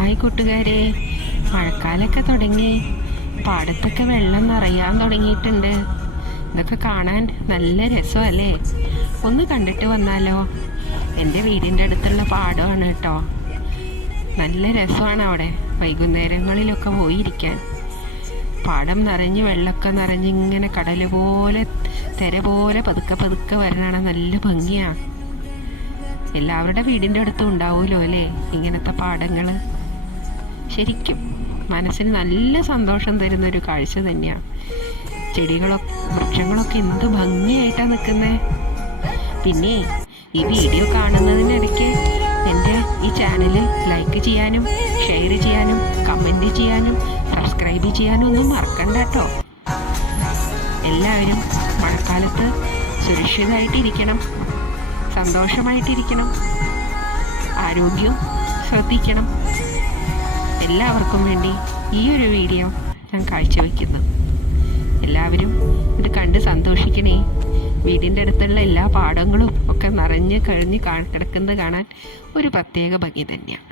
Hi കൂട്ടുകാരെ, മഴക്കാലമൊക്കെ തുടങ്ങി, പാടത്തൊക്കെ വെള്ളം നിറയാൻ തുടങ്ങിയിട്ടുണ്ട്. ഇതൊക്കെ കാണാൻ നല്ല രസമല്ലേ? ഒന്ന് കണ്ടിട്ട് വന്നാലോ? എൻ്റെ വീടിൻ്റെ അടുത്തുള്ള പാടമാണ് കേട്ടോ. നല്ല രസമാണ് അവിടെ വൈകുന്നേരങ്ങളിലൊക്കെ പോയിരിക്കാൻ. പാടം നിറഞ്ഞ് വെള്ളമൊക്കെ നിറഞ്ഞ് ഇങ്ങനെ കടൽ പോലെ തിര പോലെ പതുക്കെ പതുക്കെ വരണ നല്ല ഭംഗിയാണ്. എല്ലാവരുടെ വീടിൻ്റെ അടുത്തും ഉണ്ടാവുമല്ലോ അല്ലേ ഇങ്ങനത്തെ പാടങ്ങൾ. ശരിക്കും മനസ്സിന് നല്ല സന്തോഷം തരുന്നൊരു കാഴ്ച തന്നെയാണ്. വൃക്ഷങ്ങളൊക്കെ എന്ത് ഭംഗിയായിട്ടാണ് നിൽക്കുന്നത്. പിന്നെ ഈ വീഡിയോ കാണുന്നതിനിടയ്ക്ക് എൻ്റെ ഈ ചാനൽ ലൈക്ക് ചെയ്യാനും ഷെയർ ചെയ്യാനും കമൻറ്റ് ചെയ്യാനും സബ്സ്ക്രൈബ് ചെയ്യാനും ഒന്നും മറക്കണ്ട കേട്ടോ. എല്ലാവരും മഴക്കാലത്ത് സുരക്ഷിതമായിട്ടിരിക്കണം, സന്തോഷമായിട്ടിരിക്കണം, ആരോഗ്യം ശ്രദ്ധിക്കണം. എല്ലാവർക്കും വേണ്ടി ഈ ഒരു വീഡിയോ ഞാൻ കാഴ്ചവെക്കുന്നു. എല്ലാവരും ഇത് കണ്ട് സന്തോഷിക്കണേ. വീടിൻ്റെ അടുത്തുള്ള എല്ലാ പാടങ്ങളും ഒക്കെ നിറഞ്ഞ് കഴിഞ്ഞ് കിടക്കുന്നത് കാണാൻ ഒരു പ്രത്യേക ഭംഗി തന്നെയാണ്.